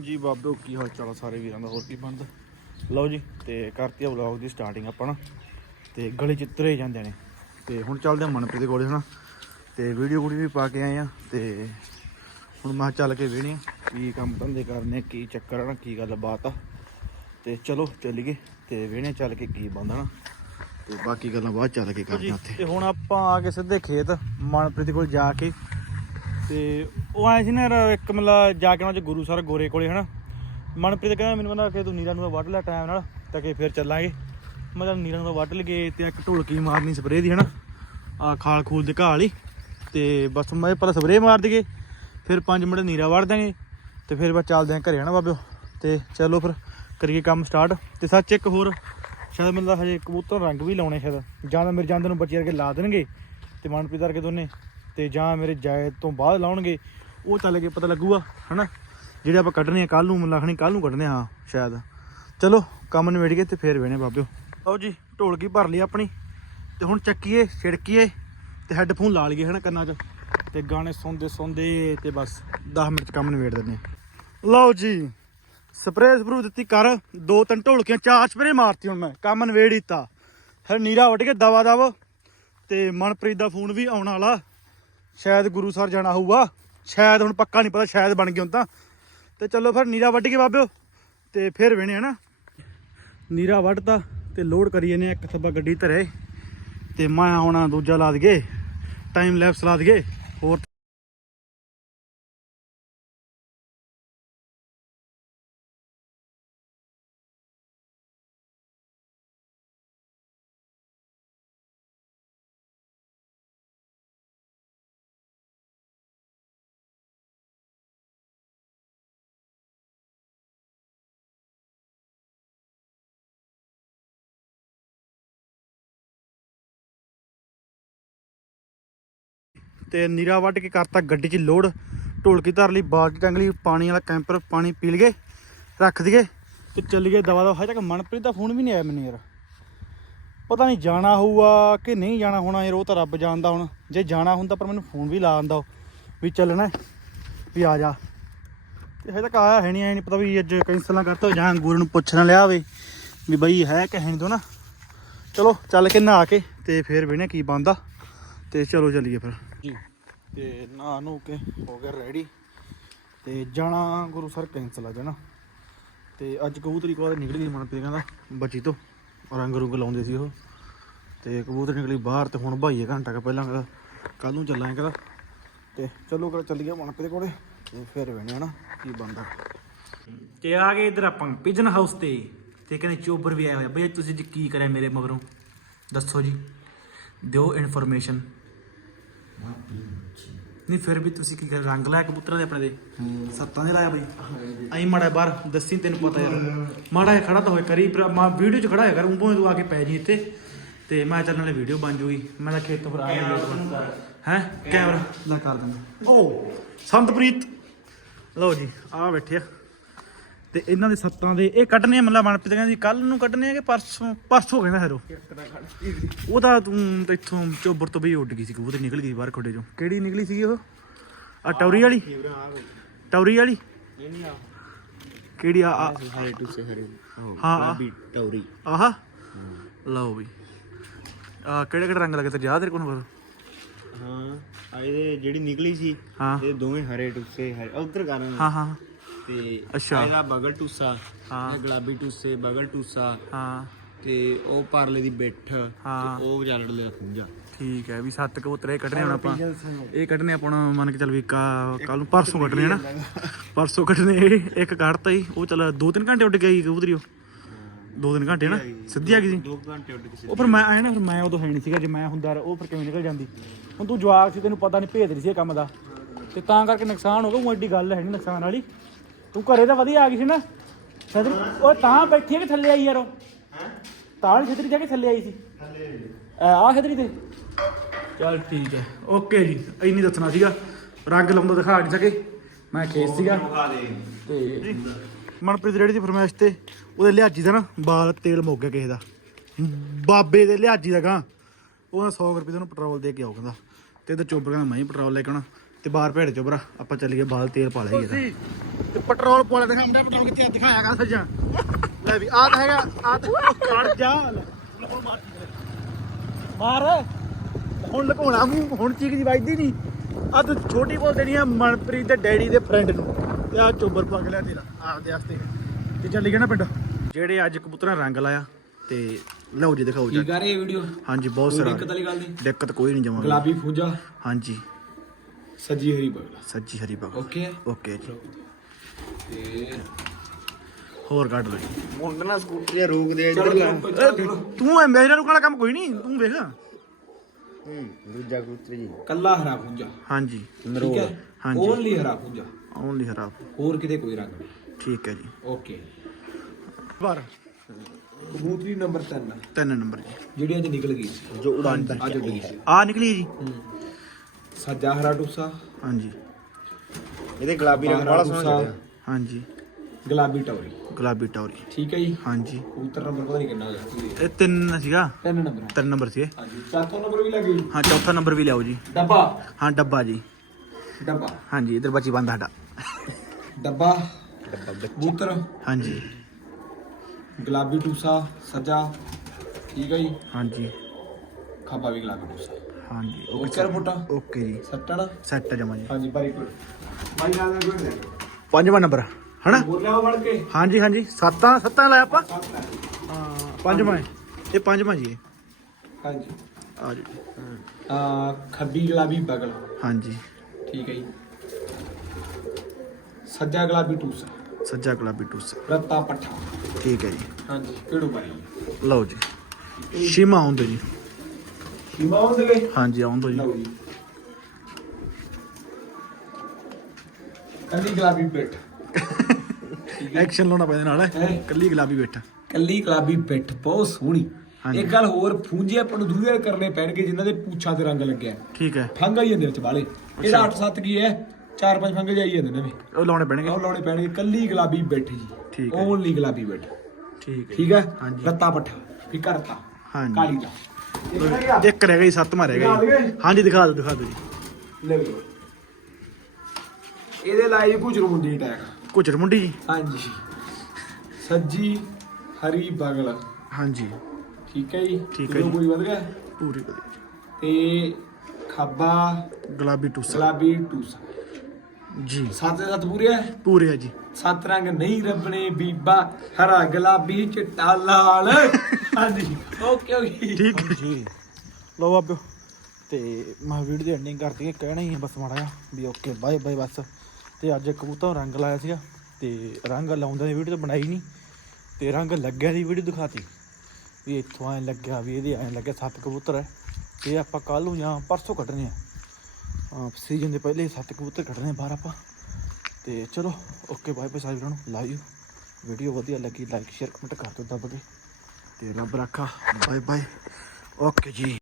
ਜੀ ਬਾਬਿਓ ਕੀ ਹਾਲ ਚਾਲ ਸਾਰੇ ਵੀਰਾਂ ਦਾ? ਹੋਰ ਕੀ ਬਣਦਾ ਲਓ ਜੀ ਤੇ ਕਰਤੀ ਆ ਵਲੌਗ ਦੀ ਸਟਾਰਟਿੰਗ ਆਪਾਂ ਨਾ। ਤੇ ਗਲੀ ਚ ਤੁਰੇ ਜਾਂਦੇ ਨੇ। ਤੇ ਹੁਣ ਚੱਲਦੇ ਆ ਮਨਪ੍ਰੀਤ ਦੇ ਕੋਲੇ ਹਨਾ? ਤੇ ਵੀਡੀਓ ਕੁੜੀ ਵੀ ਪਾ ਕੇ ਆਏ ਆ ਤੇ ਹੁਣ ਮੈਂ ਚੱਲ ਕੇ ਵੇਣੇ ਕੀ ਕੰਮ ਧੰਦੇ ਕਰਨੇ ਕੀ ਚੱਕਰ ਆ ਨਾ ਕੀ ਗੱਲ ਬਾਤ ਆ। ਤੇ ਚਲੋ ਚੱਲੀਏ ਤੇ ਵੇਣੇ ਚੱਲ ਕੇ ਕੀ ਬੰਦਾ ਨਾ ਤੇ ਬਾਕੀ ਗੱਲਾਂ ਬਾਅਦ ਚੱਲ ਕੇ ਕਰਦੇ ਆ ਉੱਥੇ। ਤੇ ਹੁਣ ਆਪਾਂ ਆ ਕੇ ਸਿੱਧੇ ਖੇਤ ਮਨਪ੍ਰੀਤ ਕੋਲ ਜਾ ਕੇ। ਤੇ ਉਹ ਆਏ ਸੀ ਨਾ ਯਾਰ ਇੱਕ ਮਤਲਬ ਜਾ ਕੇ ਉਹਨਾਂ ਚ ਗੁਰੂ ਸਰ ਗੋਰੇ ਕੋਲੇ, ਹਨਾ? ਮਨਪ੍ਰੀਤ ਕਹਿੰਦਾ ਮੈਨੂੰ ਕਹਿੰਦਾ ਕਿ ਤੂੰ ਨੀਰਾ ਨੂੰ ਵੱਢ ਲੈ ਟਾਈਮ ਨਾਲ, ਤਾਂ ਕਿ ਫਿਰ ਚੱਲਾਂਗੇ। ਮੈਂ ਚੱਲ ਨੀਰਾ ਨੂੰ ਵੱਢ ਲਗੇ ਤੇ ਇੱਕ ਢੋਲਕੀ ਮਾਰਨੀ ਸਪਰੇਅ ਦੀ, ਹਨਾ? ਆ ਖਾਲ ਖੂਲ ਦੇ ਘਾਹ ਵਾਲੀ। ਤੇ ਬਸ ਮੈਂ ਪਹਿਲਾਂ ਸਪਰੇਅ ਮਾਰ ਦਈਏ, ਫਿਰ 5 ਮਿੰਟ ਨੀਰਾ ਵੱਢ ਦਾਂਗੇ ਤੇ ਫਿਰ ਬਸ ਚੱਲਦੇ ਆਂ ਘਰੇ, ਹਨਾ ਬਾਬਿਓ? ਤੇ ਚਲੋ ਫਿਰ ਕਰੀਏ ਕੰਮ ਸਟਾਰਟ ਤੇ ਸੱਚ ਇੱਕ ਹੋਰ, ਸ਼ਾਇਦ ਮੈਨੂੰ ਹਜੇ ਕਬੂਤਰ ਰੰਗ ਵੀ ਲਾਉਣੇ ਸ਼ਾਇਦ। ਜਾਂ ਮੇਰੇ ਜਾਂਦੇ ਨੂੰ ਬੱਚੇ ਵਰਗੇ ਲਾ ਦੇਣਗੇ, ਤੇ ਮਨਪ੍ਰੀਤ ਵਰਗੇ ਦੋਨੇ। ਤੇ ਜਾਂ ਮੇਰੇ ਜਾਇਦ ਤੋਂ ਬਾਅਦ ਲਾਉਣਗੇ, ਉਹ ਚੱਲ ਕੇ ਪਤਾ ਲੱਗੂਗਾ, ਹਨਾ? ਜਿਹੜੇ ਆਪਾਂ ਕੱਢਣੇ ਆ ਕੱਲ ਨੂੰ ਲਖਣੀ ਕੱਲ ਨੂੰ ਕੱਢਣੇ ਹਾਂ, ਸ਼ਾਇਦ। ਚਲੋ, ਕੰਮ ਨਿਬੇੜ ਗਏ ਤੇ ਫੇਰ ਵੇਣੇ ਬਾਬਿਓ। ਆਓ ਜੀ ਢੋਲਕੀ ਭਰ ਲਈ ਆਪਣੀ। ਤੇ ਹੁਣ ਚੱਕੀਏ, ਛਿੜਕੀਏ ਤੇ ਹੈੱਡਫੋਨ ਲਾ ਲਈਏ, ਹਨਾ, ਕੰਨਾਂ 'ਚ। ਤੇ ਗਾਣੇ ਸੁਣਦੇ ਸੁਣਦੇ ਤੇ ਬਸ 10 ਮਿੰਟ 'ਚ ਕੰਮ ਨਿਬੇੜ ਦਿੰਦੇ ਲਓ ਜੀ, ਸਪਰੇਅ ਸਪਰੂ ਦਿੱਤੀ ਕਰ, ਦੋ ਤਿੰਨ ਢੋਲਕੀਆਂ, ਚਾਰ ਸਪਰੇ ਮਾਰਤੀ ਹੁਣ ਮੈਂ, ਕੰਮ ਨਿਬੇੜ ਦਿੱਤਾ ਫਿਰ ਨੀਰਾ ਵੱਢ ਕੇ ਦਵਾ ਦਵ, ਤੇ ਮਨਪ੍ਰੀਤ ਦਾ ਫੋਨ ਵੀ ਆਉਣ ਵਾਲਾ। ਸ਼ਾਇਦ ਗੁਰੂ ਸਰ ਜਾਣਾ ਹੋਊਗਾ। ਸ਼ਾਇਦ ਹੁਣ ਪੱਕਾ ਨਹੀਂ ਪਤਾ, ਸ਼ਾਇਦ ਬਣ ਗਿਆ ਹੁਣ ਤਾਂ। ਤੇ ਚਲੋ ਫਿਰ ਨੀਰਾ ਵੱਢ ਕੇ ਬਾਬਿਓ, ਤੇ ਫਿਰ ਵੇਣੇ ਹਨਾ। ਨੀਰਾ ਵੱਢਤਾ ਤੇ ਲੋਡ ਕਰੀ ਨੇ ਇੱਕ ਥੱਬਾ ਗੱਡੀ ਧਰੇ। ਤੇ ਮੈਂ ਹੁਣ ਦੂਜਾ ਲਾ ਦਈਏ ਟਾਈਮ ਲੈਪਸ ਲਾ ਦਈਏ। ਤੇ ਨੀਰਾ ਵੱਢ ਕੇ ਕਰਤਾ ਗੱਡੀ 'ਚ ਲੋਡ। ਢੋਲਕੀ ਧਰ ਲਈ ਬਾਲਟੀ 'ਚ ਟੰਗ ਲਈ, ਪਾਣੀ ਵਾਲਾ ਕੈਂਪਰ ਪਾਣੀ ਪੀ ਲਈਏ ਰੱਖ ਦਈਏ ਤੇ ਚੱਲੀਏ ਦਵਾ ਦਵਾ। ਹਜੇ ਤੱਕ ਮਨਪ੍ਰੀਤ ਦਾ ਫੋਨ ਵੀ ਨਹੀਂ ਆਇਆ ਮੈਨੂੰ ਯਾਰ। ਪਤਾ ਨਹੀਂ ਜਾਣਾ ਹੋਊਗਾ ਕਿ ਨਹੀਂ ਜਾਣਾ ਹੋਣਾ ਯਾਰ, ਉਹ ਤਾਂ ਰੱਬ ਜਾਣਦਾ ਹੁਣ। ਜੇ ਜਾਣਾ ਹੁੰਦਾ ਪਰ ਮੈਨੂੰ ਫੋਨ ਵੀ ਲਾ ਆਂਦਾ ਉਹ, ਵੀ ਚੱਲਣਾ ਵੀ ਆ ਜਾ। ਤੇ ਹਜੇ ਤੱਕ ਆਇਆ ਹੈ ਨਹੀਂ ਆਇਆ ਨਹੀਂ ਪਤਾ ਵੀ ਅੱਜ ਕੈਂਸਲ ਨਾ ਕਰਤਾ ਜਾਂ ਗੁਰੂ ਨੂੰ ਪੁੱਛਣਾ ਲਿਆ ਹੋਵੇ ਵੀ ਬਈ ਹੈ ਕਿ ਹੈ ਨਹੀਂ ਦੋ ਨਾ ਚਲੋ, ਚੱਲ ਕੇ ਨਹਾ ਕੇ ਤੇ ਫੇਰ ਵੇਣੇ ਕੀ ਬੰਦਾ ਤੇ ਚਲੋ ਚੱਲੀਏ ਫਿਰ। ਜੀ, ਤੇ ਨਾ ਨੂੰ ਕੇ ਹੋ ਗਿਆ ਰੈਡੀ ਤੇ ਜਾਣਾ ਗੁਰੂ ਸਰ ਕੈਂਸਲ ਆ ਜਾਣਾ। ਤੇ ਅੱਜ ਕਬੂਤਰੀ ਕੋਲ ਨਿਕਲ ਗਈ ਮਨਪ੍ਰੀਤ, ਕਹਿੰਦਾ ਬੱਚੀ ਤੋਂ ਰੰਗ ਰੁੰਗ ਲਾਉਂਦੇ ਸੀ ਉਹ। ਤੇ ਕਬੂਤਰ ਨਿਕਲੀ ਬਾਹਰ ਤੇ ਹੁਣ ਭਾਈਏ ਘੰਟਾ ਕੁ ਪਹਿਲਾਂ ਕਹਿੰਦਾ ਕੱਲ ਨੂੰ ਚੱਲਾਂ ਕਹਿੰਦਾ। ਤੇ ਚਲੋ ਕਰ ਚੱਲੀਏ ਮਨਪ੍ਰੀਤ ਕੋਲੇ ਤੇ ਫਿਰ ਵੇਣੇ ਹਨਾ ਕੀ ਬੰਦਾ ਤੇ ਆ ਗਏ ਇਧਰ ਆਪਾਂ ਪਿਜਨ ਹਾਊਸ ਤੇ। ਤੇ ਕਹਿੰਦੇ ਚੋਬਰ ਵੀ ਆਇਆ ਹੋਇਆ। ਬਈ ਤੁਸੀਂ ਜੀ ਕੀ ਕਰਿਆ ਮੇਰੇ ਮਗਰੋਂ? ਦੱਸੋ ਜੀ। ਦਿਓ ਇਨਫੋਰਮੇਸ਼ਨ ਨਹੀਂ ਫਿਰ ਵੀ ਤੁਸੀਂ ਕੀ ਕਰ ਰੰਗ ਲਾਇਆ ਕਬੂਤਰਾਂ ਦੇ ਆਪਣੇ ਦੇ? ਸੱਤਾਂ ਦੇ ਲਾਇਆ ਬਈ। ਆਈ ਮਾੜਾ ਬਾਹਰ ਦੱਸੀ ਤੈਨੂੰ ਪਤਾ ਯਾਰ। ਮਾੜਾ ਖੜਾ ਤਾਂ ਹੋਏ ਕਰੀ ਪਰ ਮੈਂ ਵੀਡੀਓ 'ਚ ਖੜਾ ਹੋਇਆ ਕਰ ਉਂ ਤੂੰ ਆ ਕੇ ਪੈ ਜੀ ਇੱਥੇ। ਤੇ ਮੈਂ ਚੱਲਣ ਵਾਲੀ ਵੀਡੀਓ ਬਣ ਜੂਗੀ। ਮੈਂ ਤਾਂ ਖੇਤ ਫਿਰ ਆ ਗਿਆ। ਹੈ? ਕੈਮਰਾ। ਲਾ ਕਰ ਦਿੰਦਾ। ਓ ਸੰਤਪ੍ਰੀਤ। ਲਓ ਜੀ ਆ ਬੈਠੇ ਆ। ਤੇ ਇਹਨਾਂ ਦੇ ਸੱਤਾਂ ਦੇ ਇਹ ਕੱਢਨੇ ਆ ਮਤਲਬ ਮਨਪ੍ਰੀਤ ਕਹਿੰਦੀ ਕੱਲ ਨੂੰ ਕੱਢਨੇ ਆ ਕਿ ਪਰਸੋਂ ਪਰਸੋਂ ਕਹਿੰਦਾ ਫਿਰ ਉਹ। ਉਹਦਾ ਤੂੰ ਤਾਂ ਇੱਥੋਂ ਚੋਬਰ ਤੋਂ ਵੀ ਉੱਡ ਗਈ ਸੀ ਕਬੂਤਰ ਨਿਕਲ ਗਈ ਬਾਹਰ ਖੋਡੇ ਚੋਂ। ਕਿਹੜੀ ਨਿਕਲੀ ਸੀਗੀ ਉਹ? ਆ ਟੌਰੀ ਵਾਲੀ? ਟੌਰੀ ਵਾਲੀ? ਕਿਹੜੀ ਆ ਆ- ਹਰੇ ਟੂ ਸੇ ਹਰੇ ਹਾਂ ਟੌਰੀ ਆਹ। ਲਓ ਵੀ। ਆ ਕਿਹੜੇ ਕਿਹੜੇ ਰੰਗ ਲੱਗੇ ਤੇ ਯਾਦ ਤੇਰੇ ਕੋਲ ਨੂੰ? ਹਾਂ ਆ ਇਹਦੇ ਜਿਹੜੀ ਨਿਕਲੀ ਸੀ ਇਹ ਦੋਵੇਂ ਹਰੇ ਟੁੱਸੇ ਹਰੇ ਉਧਰ ਕਰਨ ਹਾਂ ਹਾਂ। ਤੇ ਅੱਛਾ। ਇਹਦਾ ਬਗਲ ਟੂਸਾ ਹਾਂ। ਇਹ ਗੁਲਾਬੀ ਟੂਸੇ ਬਗਲ ਟੂਸਾ। ਹਾਂ। ਤੇ ਉਹ ਪਰਲੇ ਦੀ ਬਿੱਠ ਹਾਂ। ਉਹ ਵਿਚਾਲੜ ਦੇ ਖੁੰਝਾ। ਠੀਕ ਹੈ ਵੀ ਸੱਤ ਕਬੂਤਰ ਇਹ ਕੱਢਣੇ ਹੁਣ ਆਪਾਂ। ਇਹ ਕੱਢਣੇ ਆਪਾਂ ਹੁਣ ਮੰਨ ਕੇ ਚੱਲ ਵੀ ਕੱਲ ਨੂੰ ਪਰਸੋਂ ਕੱਢਣੇ ਹਨਾ? ਪਰਸੋਂ ਕੱਢਣੇ ਇਹ ਇੱਕ ਕੱਢਤਾ ਹੀ। ਉਹ ਚੱਲ 2-3 ਘੰਟੇ ਉੱਡ ਗਈ ਕਬੂਤਰੀ ਉਹ। 2-3 ਘੰਟੇ ਨਾ ਸਿੱਧੀ ਆ ਗਈ ਸੀ। 2 ਘੰਟੇ ਉੱਡ ਕੇ ਉਹ ਫਿਰ ਮੈਂ ਆਇਆ ਨਾ ਫਿਰ ਮੈਂ ਉਦੋਂ ਹੈ ਨਹੀਂ ਸੀਗਾ ਜੇ ਮੈਂ ਹੁੰਦਾ ਉਹ ਫਿਰ ਕਿਵੇਂ ਨਿਕਲ ਜਾਂਦੀ। ਹੁਣ ਤੂੰ ਜਵਾਕ ਸੀ ਤੈਨੂੰ ਪਤਾ ਨਹੀਂ ਭੇਦ ਨਹੀਂ ਸੀ ਇਹ ਕੰਮ ਦਾ। ਤੇ ਤਾਂ ਕਰਕੇ ਨੁਕਸਾਨ ਹੋ ਗਿਆ ਉਹ ਐਡੀ ਗੱਲ ਹੈ ਨਹੀਂ ਨੁਕਸਾਨ ਵਾਲੀ। ਤੂੰ ਘਰੇ ਤਾਂ ਵਧੀਆ ਆ ਗਈ ਸੀ ਨਾ। ਛਤਰੀ ਉਹ ਤਾਂ ਬੈਠੀ ਹੈ ਕਿ ਥੱਲੇ ਆਈ ਯਾਰ ਉਹ? ਤਾਂ ਨੀ ਛਤਰੀ ਜਾ ਕੇ ਥੱਲੇ ਆਈ ਸੀ? ਥੱਲੇ ਆ ਛਤਰੀ ਤੇ। ਚਲ ਠੀਕ ਹੈ ਓਕੇ ਜੀ ਇੰਨੀ ਦੱਸਣਾ ਸੀਗਾ। ਰੰਗ ਲਾਉਂਦਾ ਦਿਖਾ ਨਹੀਂ ਸਕੇ। ਮੈਂ ਖੇਤ ਸੀਗਾ। ਤੇ ਮਨਪ੍ਰੀਤ ਰੇੜੀ ਦੀ ਫਰਮਾਇਸ਼ ਤੇ ਉਹਦੇ ਲਿਹਾਜੀ ਦਾ ਨਾ ਬਾਲ ਤੇਲ ਮੁੱਕ ਗਿਆ ਕਿਸੇ ਦਾ। ਬਾਬੇ ਦੇ ਲਿਹਾਜੀ ਦਾ ਗਾ ਉਹ 100 ਰੁਪਏ ਦਾ ਉਹਨੂੰ ਪੈਟਰੋਲ ਦੇ ਕੇ ਆਉ ਕਹਿੰਦਾ। ਤੇ ਇਹਦਾ ਚੋਬਰ ਕਹਿੰਦਾ ਮੈਂ ਹੀ ਪੈਟਰੋਲ ਲੈ ਕੇ ਆਉਣਾ। ਤੇ ਬਾਹਰ ਭੇੜ ਚੋਬਰਾ ਆਪਾਂ ਚੱਲੀਏ ਬਾਲ ਤੇਲ ਪਾ ਲਈਏ ਇਹਦਾ। ਤੇ ਪੈਟਰੋਲ ਪੋਲਾ ਦਿਖਾਉਂਦਾ ਪੈਟਰੋਲ ਕਿੱਥੇ ਆ ਦਿਖਾਇਆ ਕਰ ਸੱਜਾ। ਲੈ ਵੀ ਆਹ ਤਾਂ ਹੈਗਾ ਆਹ ਤਾਂ ਕੱਢ ਜਾ। ਲੈ, ਮਾਰ ਹੁਣ ਲੁਕਾਉਣਾ ਮੂੰਹ ਹੁਣ ਚੀਕ ਦੀ ਵੱਜਦੀ ਨਹੀਂ ਆ ਤੂੰ ਛੋਟੀ ਬੋਲ ਦੇਣੀ ਆ ਮਨਪ੍ਰੀਤ ਦੇ ਡੈਡੀ ਦੇ ਫਰੈਂਡ ਨੂੰ। ਤੇ ਆ ਚੋਬਰ ਪੱਗ ਲਿਆ ਤੇਰਾ ਆਪਦੇ ਵਾਸਤੇ। ਤੇ ਚੱਲ ਗਿਆ ਨਾ ਪਿੰਡ? ਜਿਹੜੇ ਅੱਜ ਕਬੂਤਰਾਂ ਰੰਗ ਲਾਇਆ ਤੇ ਲਓ ਜੀ ਦਿਖਾਓ ਜੀ। ਠੀਕ ਆ ਰਹੀ ਵੀਡੀਓ ਹਾਂਜੀ ਬਹੁਤ ਸਾਰਾ ਦਿੱਕਤ ਵਾਲੀ ਗੱਲ ਨਹੀਂ। ਦਿੱਕਤ ਕੋਈ ਨਹੀਂ ਜਮਾ। ਗੁਲਾਬੀ ਫੂੰਜਾ। ਹਾਂਜੀ। ਸੱਜੀ ਹਰੀ ਬਗਲਾ। ਸੱਜੀ ਹਰੀ ਬਾਗ ਓਕੇ ਓਕੇ ਜੀ। ਤੇ ਹੋਰ ਕੱਢ ਲਓ ਜੀ। ਮੁੰਡਣਾ ਸਕੂਟਰ ਜਾਂ ਰੋਕ ਦੇ ਤੂੰ ਐ ਮੇਰੇ ਨਾਲ ਰੁਕਣ ਵਾਲਾ ਕੰਮ ਕੋਈ ਨਹੀਂ ਤੂੰ ਵੇਖ। ਹੂੰ ਦੂਜਾ ਕਬੂਤਰ ਜੀ। ਕੱਲਾ ਹਰਾ ਫੂੰਜਾ ਹਾਂਜੀ। ਠੀਕ ਹੈ? ਹਾਂਜੀ। ਓਨਲੀ ਹਰਾ ਫੂੰਜਾ ਓਨਲੀ ਹਰਾ ਹੋਰ ਕਿਤੇ ਕੋਈ ਰੰਗ ਨਹੀਂ। ਠੀਕ ਹੈ ਜੀ। ਓਕੇ ਪਰ ਕਬੂਤਰੀ ਨੰਬਰ 3 ਤਿੰਨ ਨੰਬਰ ਜੀ। ਜਿਹੜੀ ਅੱਜ ਨਿਕਲ ਗਈ ਸੀ। ਜੋ ਉਡਾਨ ਅੱਜ ਉੱਡ ਗਈ ਸੀ। ਆ ਨਿਕਲੀ ਜੀ। ਹੂੰ। ਸੱਜਾ ਹਰਾ ਟੂਸਾ ਹਾਂਜੀ ਇਹਦੇ ਗੁਲਾਬੀ ਰੰਗ ਵਾਲਾ ਸੋਹਣਾ ਹਾਂਜੀ ਗੁਲਾਬੀ ਟੌਰੀ ਗੁਲਾਬੀ ਟੌਰੀ ਠੀਕ ਹੈ ਜੀ ਹਾਂਜੀ ਕਬੂਤਰ ਨੰਬਰ ਪਤਾ ਨਹੀਂ ਕਿੰਨਾ ਹੈਗਾ ਇਹ ਤਿੰਨ ਸੀਗਾ ਤਿੰਨ ਨੰਬਰ ਤਿੰਨ ਨੰਬਰ ਸੀ ਇਹ। ਹਾਂਜੀ ਚੌਥਾ ਨੰਬਰ ਵੀ ਲੱਗੇ ਜੀ ਹਾਂ ਚੌਥਾ ਨੰਬਰ ਵੀ ਲਿਆਓ ਜੀ ਡੱਬਾ ਹਾਂ ਡੱਬਾ ਜੀ ਡੱਬਾ ਹਾਂਜੀ ਇਧਰ ਬੱਚੀ ਬੰਦ ਸਾਡਾ ਡੱਬਾ ਕਬੂਤਰ ਹਾਂਜੀ ਗੁਲਾਬੀ ਟੂਸਾ ਸੱਜਾ ਠੀਕ ਹੈ ਜੀ ਹਾਂਜੀ ਖੱਬਾ ਵੀ ਗੁਲਾਬੀ ਟੂਸਾ ਹਾਂਜੀ ਓਕੇ ਚਾਰ ਫੁੱਟਾ ਓਕੇ ਜੀ। ਸੱਟਣਾ ਸੈੱਟ ਜਮਾ ਜੀ। ਹਾਂਜੀ ਵੈਰੀ ਗੁੱਡ ਬਾਈ ਨਾਲ ਗੁੱਡ ਲੈ ਪੰਜਵਾਂ ਨੰਬਰ ਹਨਾ? ਬੋਲਿਆ ਵੜ ਕੇ। ਹਾਂਜੀ ਹਾਂਜੀ ਸੱਤਾਂ ਸੱਤਾਂ ਲਾਇਆ ਆਪਾਂ? ਹਾਂ ਪੰਜਵਾਂ ਹੈ। ਇਹ ਪੰਜਵਾਂ ਜੀ ਇਹ। ਹਾਂਜੀ। ਆ ਜੀ। ਆ ਖੱਬੀ ਗੁਲਾਬੀ ਬਗਲ। ਹਾਂਜੀ। ਠੀਕ ਹੈ ਜੀ। ਸੱਜਾ ਗੁਲਾਬੀ ਟੂਸਾ। ਸੱਜਾ ਗੁਲਾਬੀ ਟੂਸ। ਰੱਤਾ ਪੱਠਾ। ਠੀਕ ਹੈ ਜੀ। ਹਾਂਜੀ ਕਿਹੜੂ ਮਾਰੀ? ਲਓ ਜੀ। ਸ਼ੀਮਾ ਆਉਂਦੇ ਜੀ। ਸੀਮਾ ਹਾਂਜੀ ਆਉਂਦੋ ਜੀ। ਲਓ ਜੀ। ਕੱਲੀ ਗੁਲਾਬੀ ਪਿੱਠ। ਐਕਸ਼ਨ ਲਾਉਣਾ ਪੈਂਦਾ ਨਾਲ। ਹੈਂ? ਕੱਲੀ ਗੁਲਾਬੀ ਬੈਠਾ ਕੱਲੀ ਗੁਲਾਬੀ ਪਿੱਠ ਬਹੁਤ ਸੋਹਣੀ। ਹਾਂਜੀ। ਇੱਕ ਗੱਲ ਹੋਰ ਫੂੰਜੇ ਆਪਾਂ ਨੂੰ ਕਰਨੇ ਪੈਣਗੇ ਜਿਨ੍ਹਾਂ ਦੇ ਪੂਛਾਂ ਤੇ ਰੰਗ ਲੱਗਿਆ। ਠੀਕ ਹੈ। ਫੰਗ ਆਈ ਜਾਂਦੇ ਵਿੱਚ ਵਾਲੇ। ਇਹਦਾ 8-7 ਕੀ ਹੈ? 4-5 ਫੰਗ ਜਾਈ ਜਾਂਦੇ ਨੇ ਵੀ ਉਹ ਲਾਉਣੇ ਪੈਣਗੇ। ਉਹ ਲਾਉਣੇ ਪੈਣਗੇ। ਕੱਲੀ ਗੁਲਾਬੀ ਪਿੱਠ ਜੀ। ਠੀਕ ਹੈ। ਓਨਲੀ ਗੁਲਾਬੀ ਪਿੱਠ। ਠੀਕ ਹੈ। ਠੀਕ ਹੈ? ਹਾਂਜੀ। ਰੱਤਾ ਪੱਠਾ। ਵੀ ਕਰਤਾ ਹਾਂਜੀ। ਕਾਲੀ ਦਾ ਇੱਕ ਰਹਿ ਜੀ ਸੱਤਵਾਂ ਰਹਿ ਗਿਆ ਜੀ ਹਾਂਜੀ ਦਿਖਾ ਦਿਓ ਦਿਖਾ ਦਿਓ ਜੀ। ਲੈ ਵੀ ਇਹਦੇ ਲਾਈ ਕੁਝ ਰੁੰਡੀ ਟੈਗ ਕੁਚਰ ਮੁੰਡੀ ਜੀ ਹਾਂਜੀ। ਸੱਜੀ ਹਰੀ ਬਗਲ। ਹਾਂਜੀ। ਠੀਕ ਹੈ ਜੀ? ਠੀਕ ਹੈ ਜੀ। ਪੂਰੀ ਵਧ ਗਿਆ? ਪੂਰੀ ਵਧੀਆ ਤੇ ਖੱਬਾ ਗੁਲਾਬੀ ਟੂਸਾ। ਗੁਲਾਬੀ ਟੂਸਾ। ਜੀ। ਸੱਤ ਦੇ ਸੱਤ ਪੂਰੇ ਹੈ ਪੂਰੇ ਆ ਜੀ। ਸੱਤ ਰੰਗ ਨਹੀਂ ਰੱਬਣੇ ਬੀਬਾ, ਹਰਾ ਗੁਲਾਬੀ ਚਿੱਟਾ ਲਾਲ। ਹਾਂਜੀ ਓਕੇ ਓਕੇ ਠੀਕ ਹੈ ਜੀ। ਲਓ ਬਾਬਿਓ, ਤੇ ਮੈਂ ਵੀਡੀਓ ਦੀ ਐਂਡਿੰਗ ਕਰਤੀ ਹੈ ਕਹਿਣਾ ਹੀ ਹੈ ਬਸ ਮਾੜਾ ਜਿਹਾ, ਵੀ ਓਕੇ ਬਾਏ ਬਾਏ ਬਸ। ਤੇ ਅੱਜ ਕਬੂਤਰ ਰੰਗ ਲਾਇਆ ਸੀਗਾ, ਤੇ ਰੰਗ ਲਾਉਂਦਾ ਦੀ ਵੀਡੀਓ ਤਾਂ ਬਣਾਈ ਨਹੀਂ, ਤੇ ਰੰਗ ਲੱਗਿਆ ਦੀ ਵੀਡੀਓ ਦਿਖਾਤੀ। ਵੀ ਇੱਥੋਂ ਐ ਲੱਗਿਆ, ਵੀ ਇਹਦੇ ਐ ਲੱਗਿਆ, ਸੱਤ ਕਬੂਤਰ ਹੈ। ਇਹ ਆਪਾਂ ਕੱਲ ਨੂੰ ਜਾਂ ਪਰਸੋਂ ਕੱਢਣੇ ਆ। ਸੀਜ਼ਨ ਦੇ ਪਹਿਲੇ ਸੱਤ ਕਬੂਤਰ ਕੱਢਣੇ ਬਾਹਰ ਆਪਾਂ। ਤੇ ਚਲੋ ਓਕੇ ਬਾਏ ਬਾਏ ਸਾਰੇ ਵੀਰਾਂ ਨੂੰ ਲਾਈਵ ਵੀਡੀਓ ਵਧੀਆ ਲੱਗੀ ਲਾਈਕ ਸ਼ੇਅਰ ਕਮੈਂਟ ਕਰ ਦਿਓ, ਦੱਬ ਕੇ। ਤੇ ਰੱਬ ਰੱਖਾ ਬਾਏ ਬਾਏ ਓਕੇ ਜੀ।